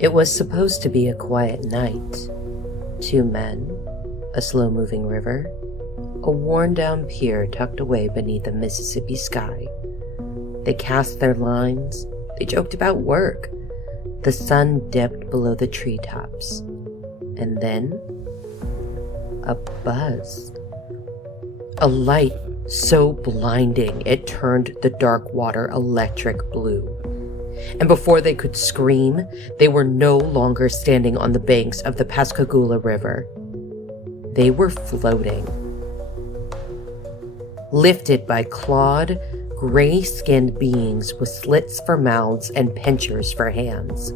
It was supposed to be a quiet night. 2 men, a slow-moving river, a worn-down pier tucked away beneath a Mississippi sky. They cast their lines, they joked about work. The sun dipped below the treetops. And then, a buzz. A light so blinding it turned the dark water electric blue. And before they could scream, they were no longer standing on the banks of the Pascagoula River. They were floating. Lifted by clawed, gray-skinned beings with slits for mouths and pinchers for hands.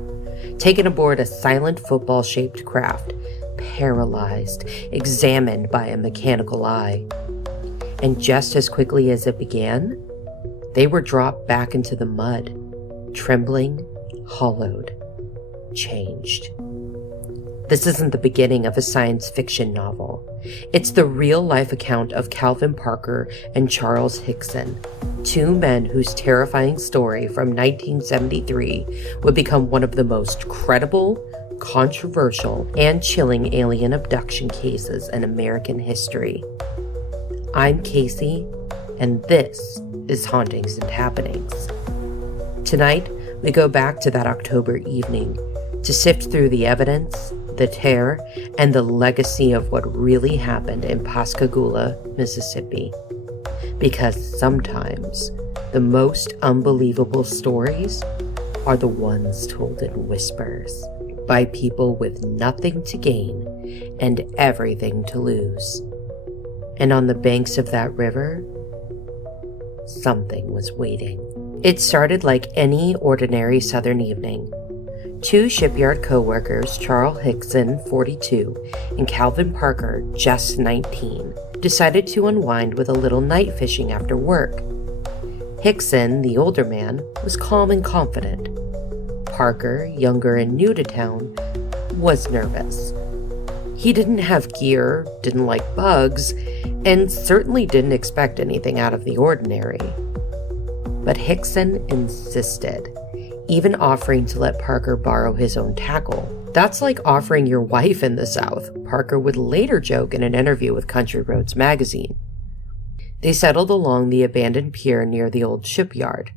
Taken aboard a silent football-shaped craft, paralyzed, examined by a mechanical eye. And just as quickly as it began, they were dropped back into the mud, trembling, hollowed, changed. This isn't the beginning of a science fiction novel. It's the real-life account of Calvin Parker and Charles Hickson, 2 men whose terrifying story from 1973 would become one of the most credible, controversial, and chilling alien abduction cases in American history. I'm Casey, and this is Hauntings and Happenings. Tonight, we go back to that October evening to sift through the evidence, the terror, and the legacy of what really happened in Pascagoula, Mississippi. Because sometimes the most unbelievable stories are the ones told in whispers by people with nothing to gain and everything to lose. And on the banks of that river, something was waiting. It started like any ordinary southern evening. 2 shipyard co-workers, Charles Hickson, 42, and Calvin Parker, just 19, decided to unwind with a little night fishing after work. Hickson, the older man, was calm and confident. Parker, younger and new to town, was nervous. He didn't have gear, didn't like bugs, and certainly didn't expect anything out of the ordinary. But Hickson insisted, even offering to let Parker borrow his own tackle. That's like offering your wife in the South, Parker would later joke in an interview with Country Roads magazine. They settled along the abandoned pier near the old shipyard,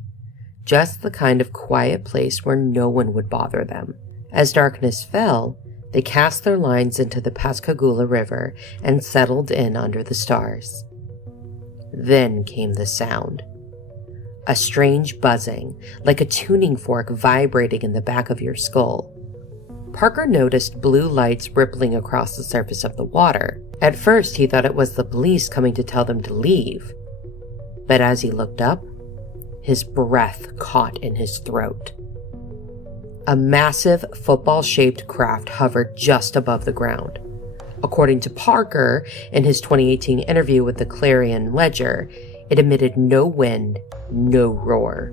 just the kind of quiet place where no one would bother them. As darkness fell, they cast their lines into the Pascagoula River and settled in under the stars. Then came the sound. A strange buzzing, like a tuning fork vibrating in the back of your skull. Parker noticed blue lights rippling across the surface of the water. At first, he thought it was the police coming to tell them to leave. But as he looked up, his breath caught in his throat. A massive football-shaped craft hovered just above the ground. According to Parker, in his 2018 interview with the Clarion Ledger, it emitted no wind, no roar,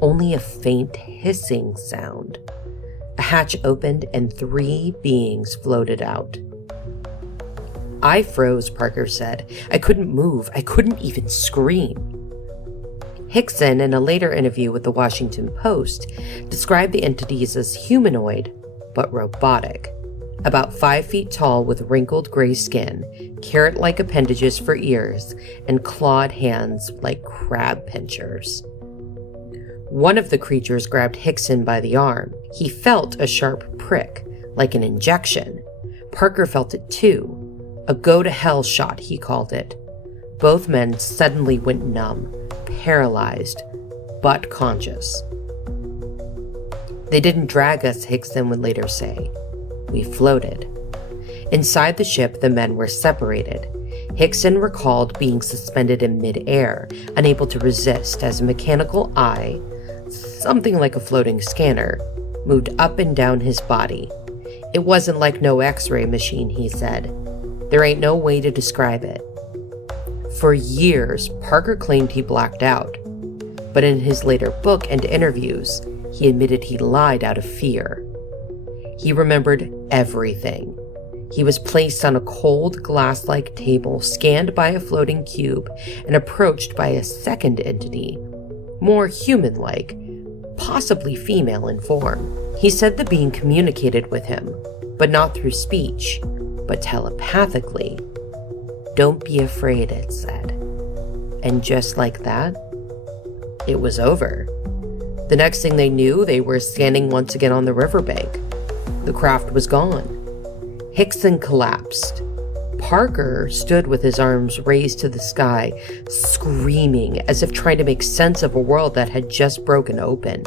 only a faint hissing sound. A hatch opened and 3 beings floated out. I froze, Parker said. I couldn't move. I couldn't even scream. Hickson, in a later interview with the Washington Post, described the entities as humanoid, but robotic. About 5 feet tall with wrinkled gray skin, carrot-like appendages for ears, and clawed hands like crab pinchers. One of the creatures grabbed Hickson by the arm. He felt a sharp prick, like an injection. Parker felt it too. A go-to-hell shot, he called it. Both men suddenly went numb, paralyzed, but conscious. They didn't drag us, Hickson would later say. We floated. Inside the ship, the men were separated. Hickson recalled being suspended in mid-air, unable to resist as a mechanical eye, something like a floating scanner, moved up and down his body. It wasn't like no X-ray machine, he said. There ain't no way to describe it. For years, Parker claimed he blacked out, but in his later book and interviews, he admitted he lied out of fear. He remembered everything. He was placed on a cold glass-like table, scanned by a floating cube, and approached by a second entity, more human-like, possibly female in form. He said the being communicated with him, but not through speech, but telepathically. "Don't be afraid," it said. And just like that, it was over. The next thing they knew, they were standing once again on the riverbank. The craft was gone. Hickson collapsed. Parker stood with his arms raised to the sky, screaming as if trying to make sense of a world that had just broken open.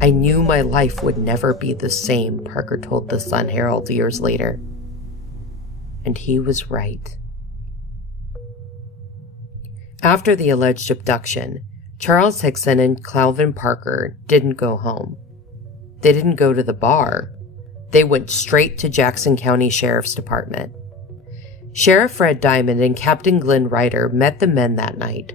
"I knew my life would never be the same," Parker told the Sun-Herald years later. And he was right. After the alleged abduction, Charles Hickson and Calvin Parker didn't go home. They didn't go to the bar. They went straight to Jackson County Sheriff's Department. Sheriff Fred Diamond and Captain Glenn Ryder met the men that night.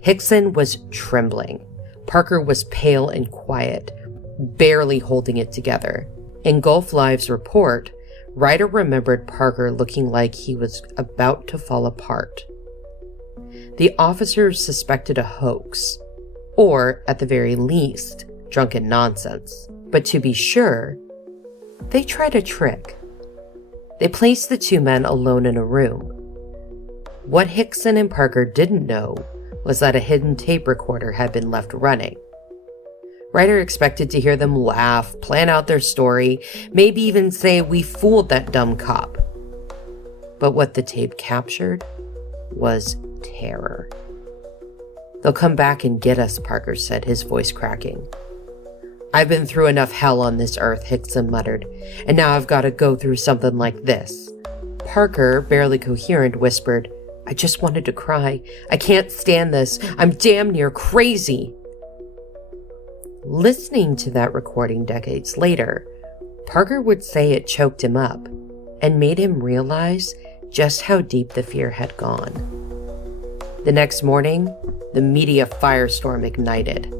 Hickson was trembling. Parker was pale and quiet, barely holding it together. In Gulf Live's report, Ryder remembered Parker looking like he was about to fall apart. The officers suspected a hoax, or, at the very least, drunken nonsense. But to be sure, they tried a trick. They placed the two men alone in a room. What Hickson and Parker didn't know was that a hidden tape recorder had been left running. Ryder expected to hear them laugh, plan out their story, maybe even say, "We fooled that dumb cop." But what the tape captured was terror. "They'll come back and get us," Parker said, his voice cracking. "I've been through enough hell on this earth," Hickson muttered, "and now I've got to go through something like this." Parker, barely coherent, whispered, "I just wanted to cry. I can't stand this. I'm damn near crazy." Listening to that recording decades later, Parker would say it choked him up and made him realize just how deep the fear had gone. The next morning, the media firestorm ignited.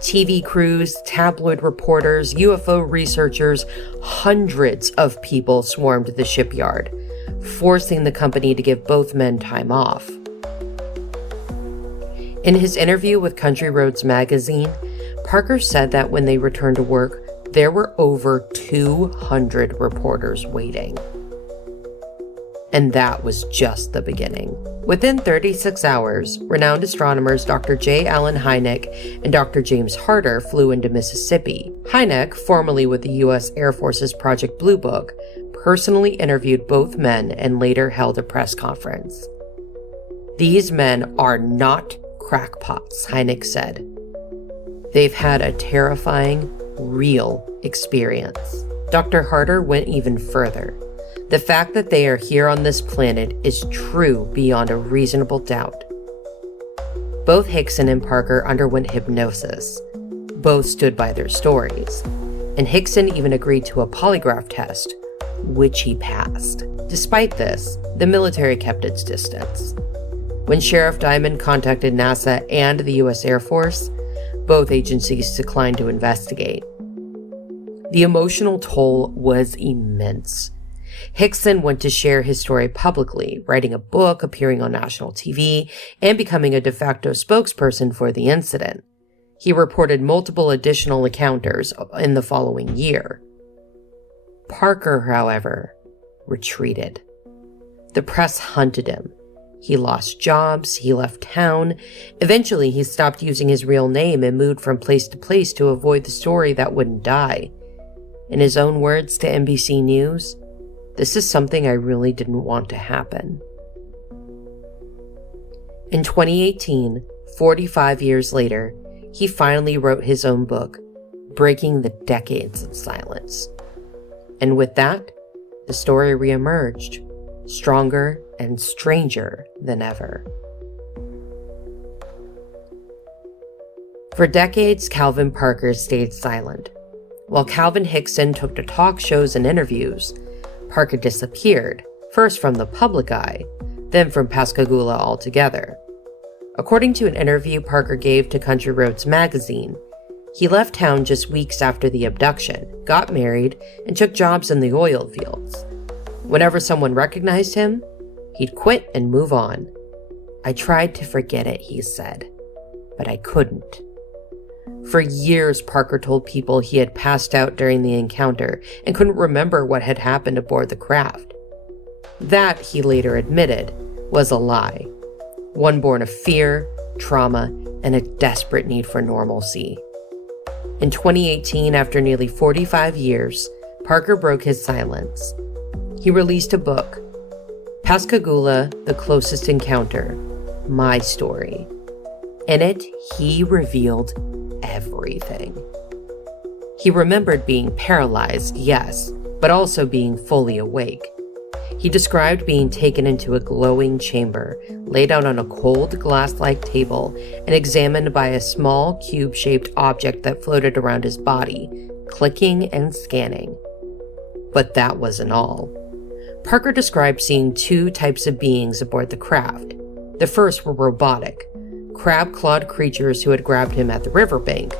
TV crews, tabloid reporters, UFO researchers, hundreds of people swarmed the shipyard, forcing the company to give both men time off. In his interview with Country Roads magazine, Parker said that when they returned to work, there were over 200 reporters waiting. And that was just the beginning. Within 36 hours, renowned astronomers Dr. J. Allen Hynek and Dr. James Harder flew into Mississippi. Hynek, formerly with the U.S. Air Force's Project Blue Book, personally interviewed both men and later held a press conference. "These men are not crackpots," Hynek said. "They've had a terrifying, real experience." Dr. Harder went even further. "The fact that they are here on this planet is true beyond a reasonable doubt." Both Hickson and Parker underwent hypnosis. Both stood by their stories. And Hickson even agreed to a polygraph test, which he passed. Despite this, the military kept its distance. When Sheriff Diamond contacted NASA and the U.S. Air Force, both agencies declined to investigate. The emotional toll was immense. Hickson went to share his story publicly, writing a book, appearing on national TV, and becoming a de facto spokesperson for the incident. He reported multiple additional encounters in the following year. Parker, however, retreated. The press hunted him. He lost jobs, he left town. Eventually, he stopped using his real name and moved from place to place to avoid the story that wouldn't die. In his own words to NBC News, "This is something I really didn't want to happen." In 2018, 45 years later, he finally wrote his own book, breaking the decades of silence. And with that, the story reemerged, stronger and stranger than ever. For decades, Calvin Parker stayed silent. While Calvin Hickson took to talk shows and interviews, Parker disappeared, first from the public eye, then from Pascagoula altogether. According to an interview Parker gave to Country Roads magazine, he left town just weeks after the abduction, got married, and took jobs in the oil fields. Whenever someone recognized him, he'd quit and move on. "I tried to forget it," he said, "but I couldn't." For years, Parker told people he had passed out during the encounter and couldn't remember what had happened aboard the craft. That, he later admitted, was a lie, one born of fear, trauma, and a desperate need for normalcy. In 2018, after nearly 45 years, Parker broke his silence. He released a book, Pascagoula: The Closest Encounter, My Story. In it, he revealed everything. He remembered being paralyzed, yes, but also being fully awake. He described being taken into a glowing chamber, laid out on a cold glass-like table, and examined by a small cube-shaped object that floated around his body, clicking and scanning. But that wasn't all. Parker described seeing two types of beings aboard the craft. The first were robotic, crab-clawed creatures who had grabbed him at the riverbank.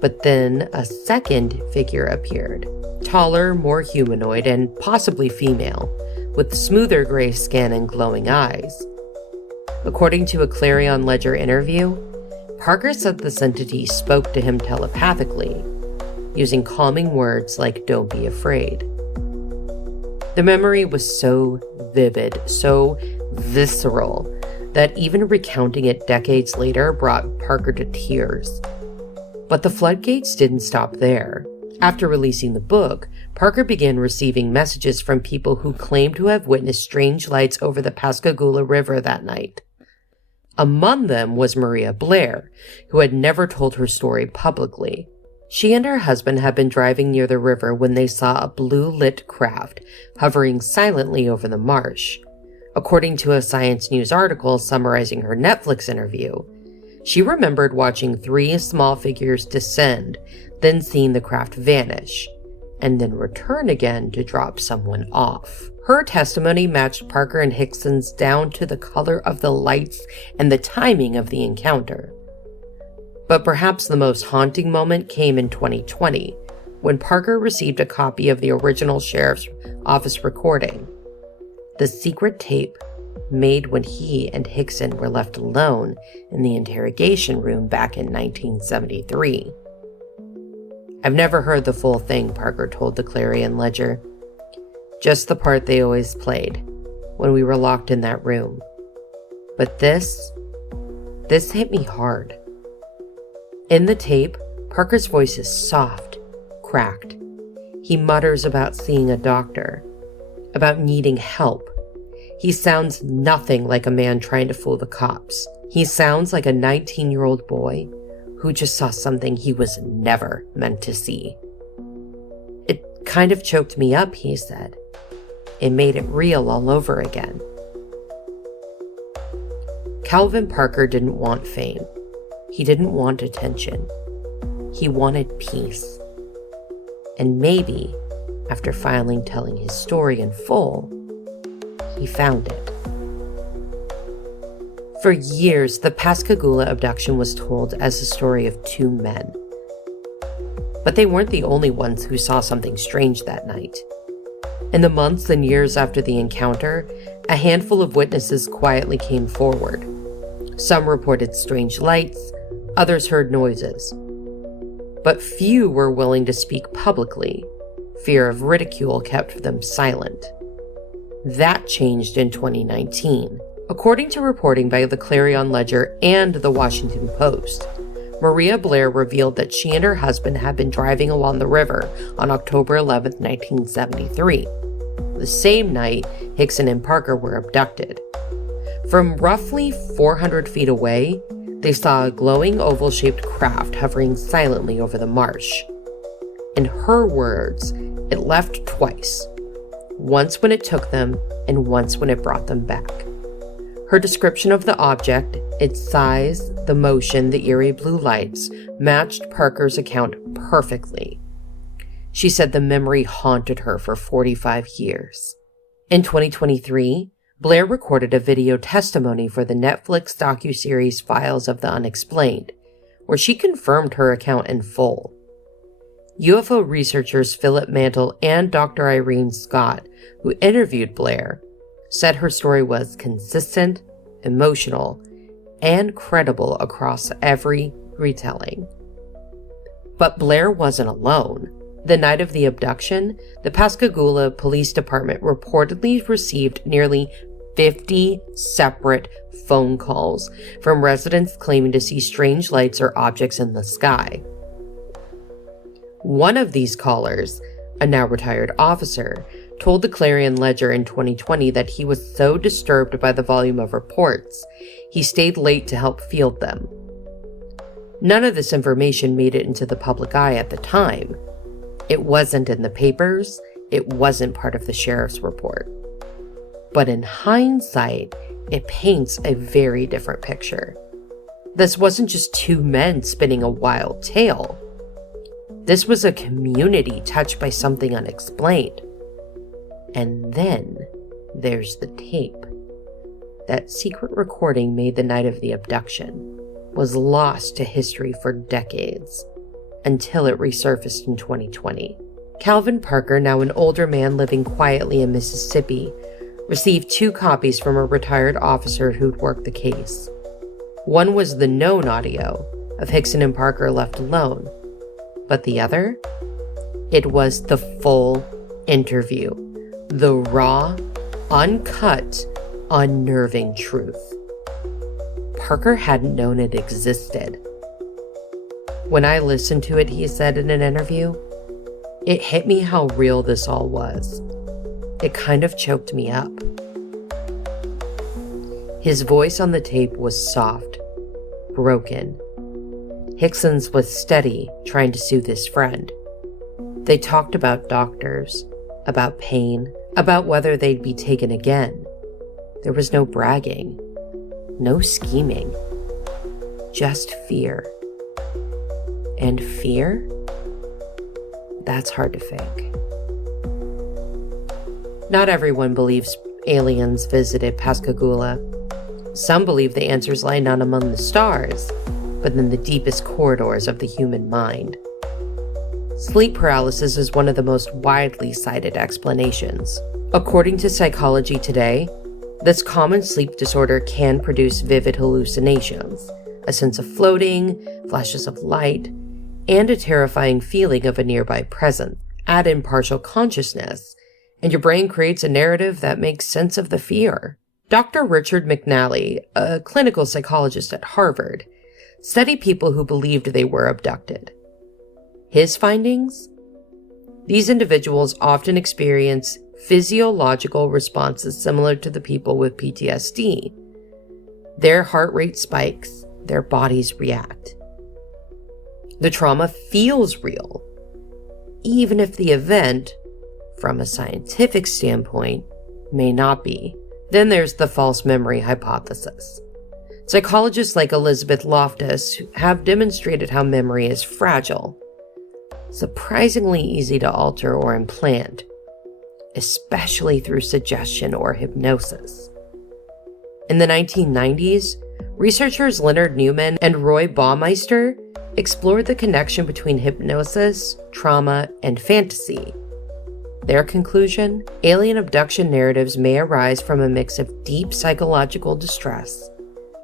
But then a second figure appeared, taller, more humanoid, and possibly female, with smoother gray skin and glowing eyes. According to a Clarion Ledger interview, Parker said this entity spoke to him telepathically, using calming words like "don't be afraid." The memory was so vivid, so visceral, that even recounting it decades later brought Parker to tears. But the floodgates didn't stop there. After releasing the book, Parker began receiving messages from people who claimed to have witnessed strange lights over the Pascagoula River that night. Among them was Maria Blair, who had never told her story publicly. She and her husband had been driving near the river when they saw a blue-lit craft hovering silently over the marsh. According to a Science News article summarizing her Netflix interview, she remembered watching three small figures descend, then seeing the craft vanish, and then return again to drop someone off. Her testimony matched Parker and Hickson's down to the color of the lights and the timing of the encounter. But perhaps the most haunting moment came in 2020, when Parker received a copy of the original Sheriff's Office recording, the secret tape made when he and Hickson were left alone in the interrogation room back in 1973. "I've never heard the full thing," Parker told the Clarion Ledger. "Just the part they always played, when we were locked in that room. But this hit me hard." In the tape, Parker's voice is soft, cracked. He mutters about seeing a doctor, about needing help. He sounds nothing like a man trying to fool the cops. He sounds like a 19-year-old boy who just saw something he was never meant to see. "It kind of choked me up," he said. "It made it real all over again." Calvin Parker didn't want fame. He didn't want attention. He wanted peace. And maybe, after finally telling his story in full, he found it. For years, the Pascagoula abduction was told as the story of two men. But they weren't the only ones who saw something strange that night. In the months and years after the encounter, a handful of witnesses quietly came forward. Some reported strange lights, others heard noises. But few were willing to speak publicly. Fear of ridicule kept them silent. That changed in 2019. According to reporting by the Clarion Ledger and the Washington Post, Maria Blair revealed that she and her husband had been driving along the river on October 11, 1973, the same night Hickson and Parker were abducted. From roughly 400 feet away, they saw a glowing oval-shaped craft hovering silently over the marsh. In her words, it left twice, once when it took them and once when it brought them back. Her description of the object, its size, the motion, the eerie blue lights, matched Parker's account perfectly. She said the memory haunted her for 45 years. In 2023, Blair recorded a video testimony for the Netflix docuseries Files of the Unexplained, where she confirmed her account in full. UFO researchers Philip Mantle and Dr. Irene Scott, who interviewed Blair, said her story was consistent, emotional, and credible across every retelling. But Blair wasn't alone. The night of the abduction, the Pascagoula Police Department reportedly received nearly 50 separate phone calls from residents claiming to see strange lights or objects in the sky. One of these callers, a now retired officer, told the Clarion Ledger in 2020 that he was so disturbed by the volume of reports, he stayed late to help field them. None of this information made it into the public eye at the time. It wasn't in the papers, it wasn't part of the sheriff's report. But in hindsight, it paints a very different picture. This wasn't just two men spinning a wild tale. This was a community touched by something unexplained. And then there's the tape. That secret recording made the night of the abduction was lost to history for decades, until it resurfaced in 2020. Calvin Parker, now an older man living quietly in Mississippi, received 2 copies from a retired officer who'd worked the case. One was the known audio of Hickson and Parker left alone, but the other? It was the full interview, the raw, uncut, unnerving truth. Parker hadn't known it existed. When I listened to it, he said in an interview, it hit me how real this all was. It kind of choked me up. His voice on the tape was soft, broken. Hickson's was steady, trying to soothe his friend. They talked about doctors, about pain, about whether they'd be taken again. There was no bragging, no scheming, just fear. And fear? That's hard to fake. Not everyone believes aliens visited Pascagoula. Some believe the answers lie not among the stars, but in the deepest corridors of the human mind. Sleep paralysis is one of the most widely cited explanations. According to Psychology Today, this common sleep disorder can produce vivid hallucinations, a sense of floating, flashes of light, and a terrifying feeling of a nearby presence. Add in partial consciousness, and your brain creates a narrative that makes sense of the fear. Dr. Richard McNally, a clinical psychologist at Harvard, studied people who believed they were abducted. His findings? These individuals often experience physiological responses similar to the people with PTSD. Their heart rate spikes, their bodies react. The trauma feels real, even if the event, from a scientific standpoint, may not be. Then there's the false memory hypothesis. Psychologists like Elizabeth Loftus have demonstrated how memory is fragile, surprisingly easy to alter or implant, especially through suggestion or hypnosis. In the 1990s, researchers Leonard Newman and Roy Baumeister explored the connection between hypnosis, trauma, and fantasy. Their conclusion? Alien abduction narratives may arise from a mix of deep psychological distress,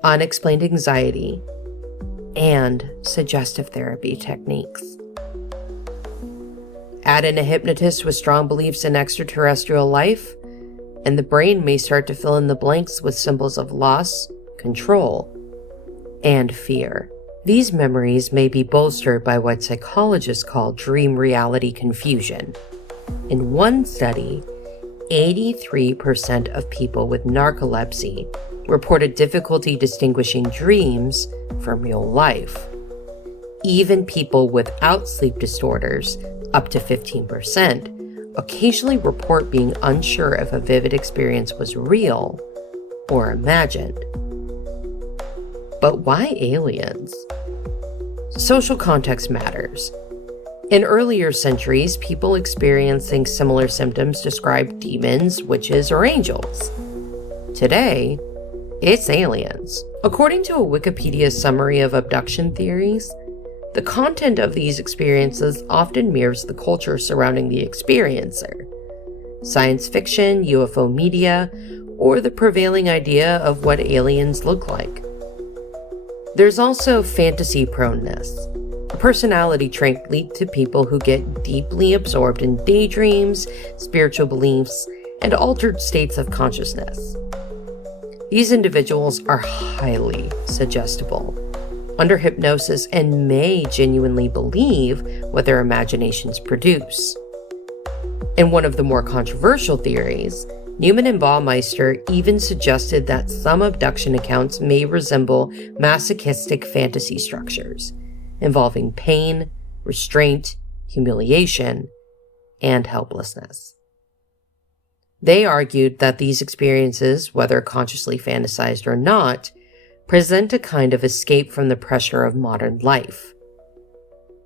unexplained anxiety, and suggestive therapy techniques. Add in a hypnotist with strong beliefs in extraterrestrial life, and the brain may start to fill in the blanks with symbols of loss, control, and fear. These memories may be bolstered by what psychologists call dream reality confusion. In one study, 83% of people with narcolepsy reported difficulty distinguishing dreams from real life. Even people without sleep disorders, up to 15%, occasionally report being unsure if a vivid experience was real or imagined. But why aliens? Social context matters. In earlier centuries, people experiencing similar symptoms described demons, witches, or angels. Today, it's aliens. According to a Wikipedia summary of abduction theories, the content of these experiences often mirrors the culture surrounding the experiencer. Science fiction, UFO media, or the prevailing idea of what aliens look like. There's also fantasy proneness. a personality trait linked to people who get deeply absorbed in daydreams, spiritual beliefs, and altered states of consciousness. These individuals are highly suggestible, under hypnosis, and may genuinely believe what their imaginations produce. In one of the more controversial theories, Newman and Baumeister even suggested that some abduction accounts may resemble masochistic fantasy structures, involving pain, restraint, humiliation, and helplessness. They argued that these experiences, whether consciously fantasized or not, present a kind of escape from the pressure of modern life.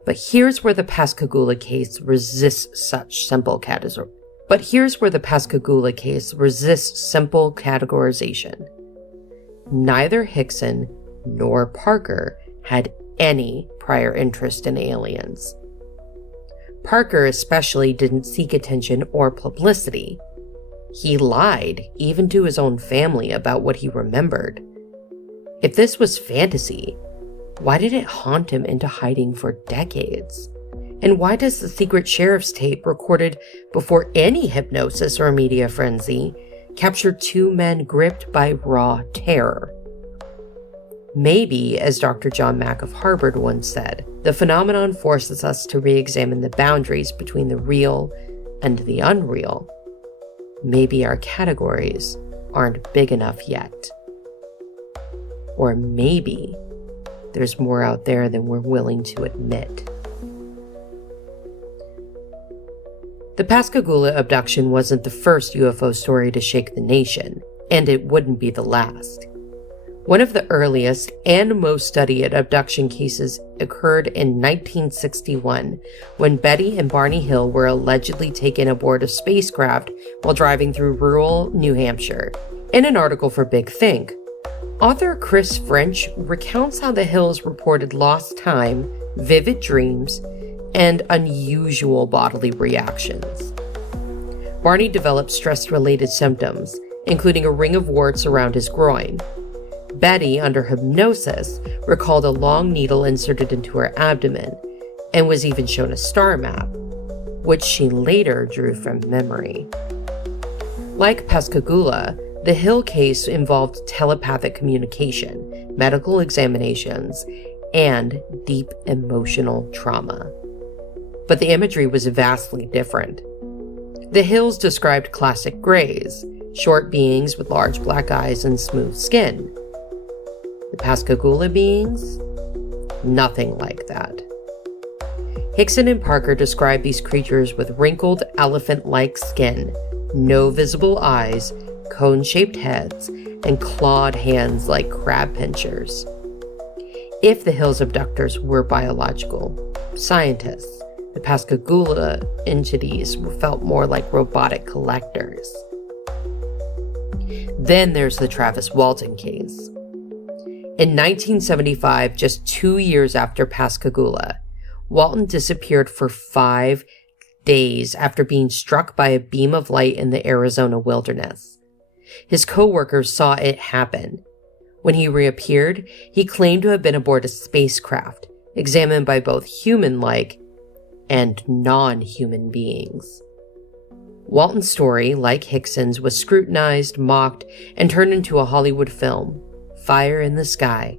But here's where the Pascagoula case resists simple categorization. Neither Hickson nor Parker had any prior interest in aliens. Parker especially didn't seek attention or publicity. He lied, even to his own family, about what he remembered. If this was fantasy, why did it haunt him into hiding for decades? And why does the secret sheriff's tape recorded before any hypnosis or media frenzy capture two men gripped by raw terror? Maybe, as Dr. John Mack of Harvard once said, the phenomenon forces us to re-examine the boundaries between the real and the unreal. Maybe our categories aren't big enough yet. Or maybe there's more out there than we're willing to admit. The Pascagoula abduction wasn't the first UFO story to shake the nation, and it wouldn't be the last. One of the earliest and most studied abduction cases occurred in 1961, when Betty and Barney Hill were allegedly taken aboard a spacecraft while driving through rural New Hampshire. In an article for Big Think, author Chris French recounts how the Hills reported lost time, vivid dreams, and unusual bodily reactions. Barney developed stress-related symptoms, including a ring of warts around his groin. Betty, under hypnosis, recalled a long needle inserted into her abdomen and was even shown a star map, which she later drew from memory. Like Pascagoula, the Hill case involved telepathic communication, medical examinations, and deep emotional trauma. But the imagery was vastly different. The Hills described classic grays, short beings with large black eyes and smooth skin. The Pascagoula beings? Nothing like that. Hickson and Parker described these creatures with wrinkled, elephant-like skin, no visible eyes, cone-shaped heads, and clawed hands like crab pinchers. If the Hills abductors were biological scientists, the Pascagoula entities felt more like robotic collectors. Then there's the Travis Walton case. In 1975, just 2 years after Pascagoula, Walton disappeared for 5 days after being struck by a beam of light in the Arizona wilderness. His co-workers saw it happen. When he reappeared, he claimed to have been aboard a spacecraft, examined by both human-like and non-human beings. Walton's story, like Hickson's, was scrutinized, mocked, and turned into a Hollywood film, Fire in the Sky.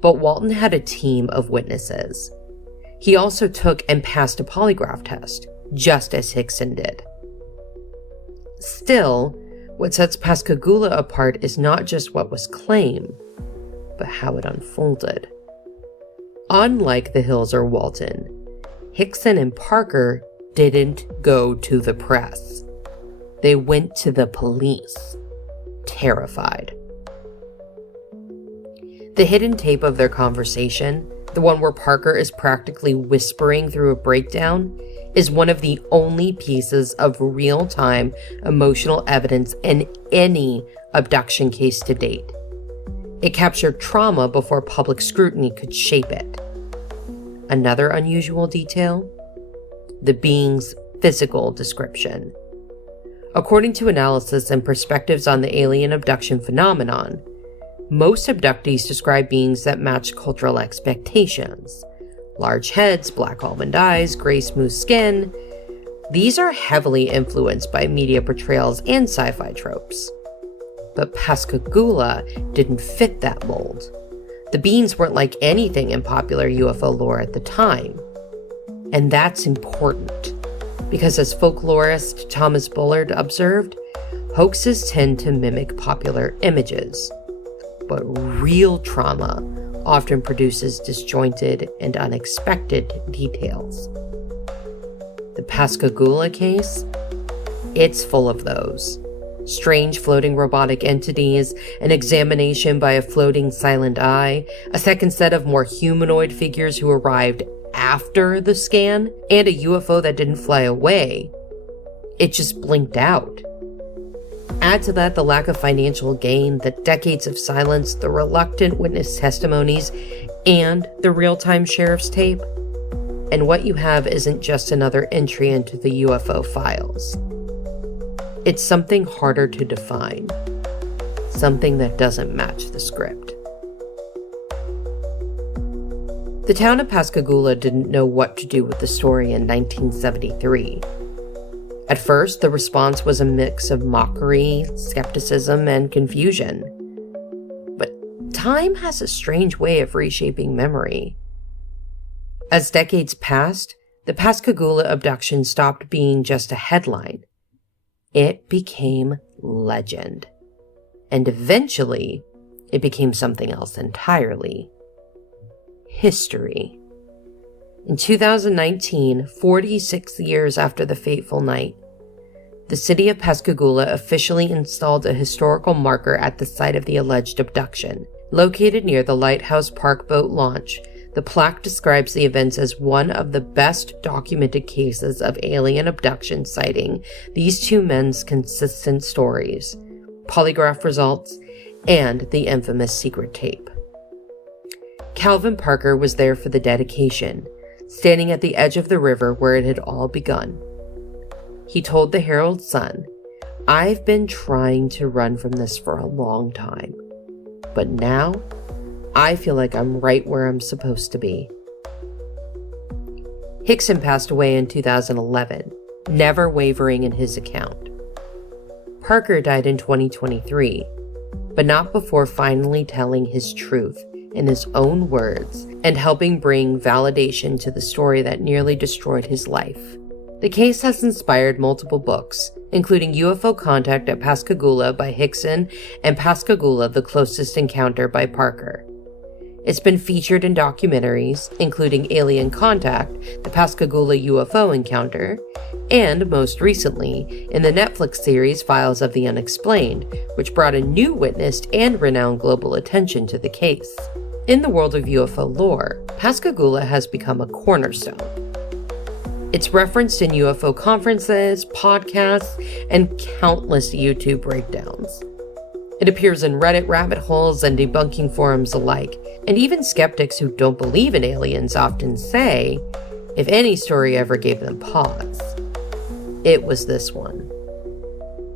But Walton had a team of witnesses. He also took and passed a polygraph test, just as Hickson did. Still, what sets Pascagoula apart is not just what was claimed, but how it unfolded. Unlike the Hills or Walton, Hickson and Parker didn't go to the press. They went to the police, terrified. The hidden tape of their conversation, the one where Parker is practically whispering through a breakdown, is one of the only pieces of real-time emotional evidence in any abduction case to date. It captured trauma before public scrutiny could shape it. Another unusual detail? The being's physical description. According to analysis and perspectives on the alien abduction phenomenon, most abductees describe beings that match cultural expectations. Large heads, black almond eyes, gray smooth skin. These are heavily influenced by media portrayals and sci-fi tropes. But Pascagoula didn't fit that mold. The beings weren't like anything in popular UFO lore at the time. And that's important, because as folklorist Thomas Bullard observed, hoaxes tend to mimic popular images, but real trauma often produces disjointed and unexpected details. The Pascagoula case? It's full of those. Strange floating robotic entities, an examination by a floating silent eye, a second set of more humanoid figures who arrived after the scan, and a UFO that didn't fly away. It just blinked out. Add to that the lack of financial gain, the decades of silence, the reluctant witness testimonies, and the real-time sheriff's tape, and what you have isn't just another entry into the UFO files. It's something harder to define, something that doesn't match the script. The town of Pascagoula didn't know what to do with the story in 1973. At first, the response was a mix of mockery, skepticism, and confusion. But time has a strange way of reshaping memory. As decades passed, the Pascagoula abduction stopped being just a headline. It became legend. And eventually, it became something else entirely. History. In 2019, 46 years after the fateful night, the city of Pascagoula officially installed a historical marker at the site of the alleged abduction. Located near the Lighthouse Park boat launch, the plaque describes the events as one of the best documented cases of alien abduction, citing these two men's consistent stories, polygraph results, and the infamous secret tape. Calvin Parker was there for the dedication, standing at the edge of the river where it had all begun. He told the Herald Sun, "I've been trying to run from this for a long time, but now I feel like I'm right where I'm supposed to be." Hickson passed away in 2011, never wavering in his account. Parker died in 2023, but not before finally telling his truth in his own words and helping bring validation to the story that nearly destroyed his life. The case has inspired multiple books, including UFO Contact at Pascagoula by Hickson and Pascagoula: The Closest Encounter by Parker. It's been featured in documentaries, including Alien Contact, the Pascagoula UFO Encounter, and most recently, in the Netflix series Files of the Unexplained, which brought a new witness and renowned global attention to the case. In the world of UFO lore, Pascagoula has become a cornerstone. It's referenced in UFO conferences, podcasts, and countless YouTube breakdowns. It appears in Reddit rabbit holes and debunking forums alike, and even skeptics who don't believe in aliens often say, if any story ever gave them pause, it was this one.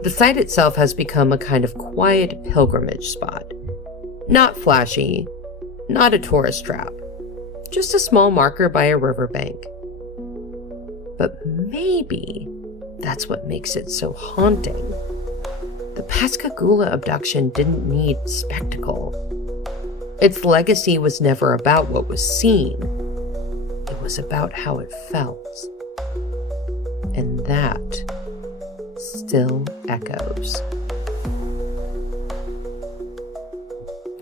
The site itself has become a kind of quiet pilgrimage spot. Not flashy, not a tourist trap, just a small marker by a riverbank. But maybe that's what makes it so haunting. The Pascagoula abduction didn't need spectacle. Its legacy was never about what was seen. It was about how it felt. And that still echoes.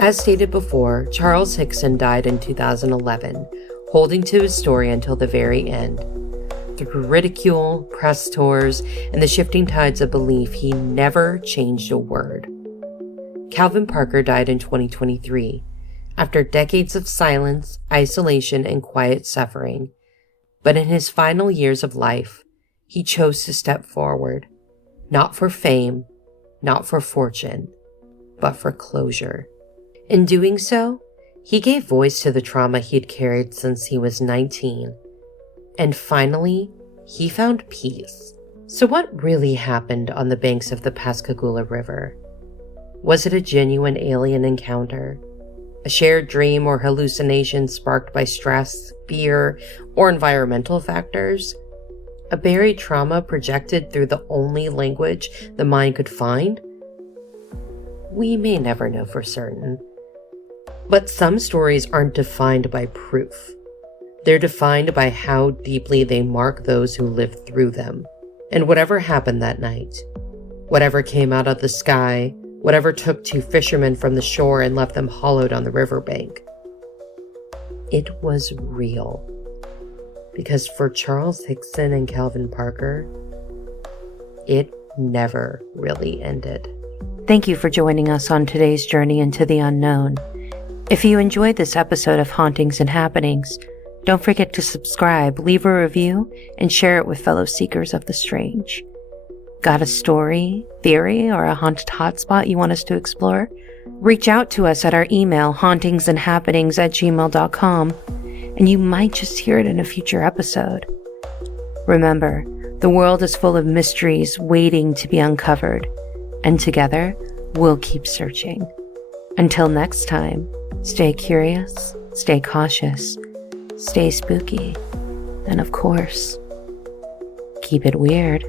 As stated before, Charles Hickson died in 2011, holding to his story until the very end. Through ridicule, press tours, and the shifting tides of belief, he never changed a word. Calvin Parker died in 2023, after decades of silence, isolation, and quiet suffering. But in his final years of life, he chose to step forward, not for fame, not for fortune, but for closure. In doing so, he gave voice to the trauma he'd carried since he was 19. And finally, he found peace. So what really happened on the banks of the Pascagoula River? Was it a genuine alien encounter? A a shared dream or hallucination sparked by stress, fear, or environmental factors, a buried trauma projected through the only language the mind could find? We may never know for certain. But some stories aren't defined by proof. They're defined by how deeply they mark those who lived through them. And whatever happened that night, whatever came out of the sky, whatever took two fishermen from the shore and left them hollowed on the riverbank, it was real. Because for Charles Hickson and Calvin Parker, it never really ended. Thank you for joining us on today's journey into the unknown. If you enjoyed this episode of Hauntings and Happenings, don't forget to subscribe, leave a review, and share it with fellow seekers of the strange. Got a story, theory, or a haunted hotspot you want us to explore? Reach out to us at our email, hauntingsandhappenings@gmail.com, and you might just hear it in a future episode. Remember, the world is full of mysteries waiting to be uncovered, and together, we'll keep searching. Until next time, stay curious, stay cautious, stay spooky, and of course, keep it weird.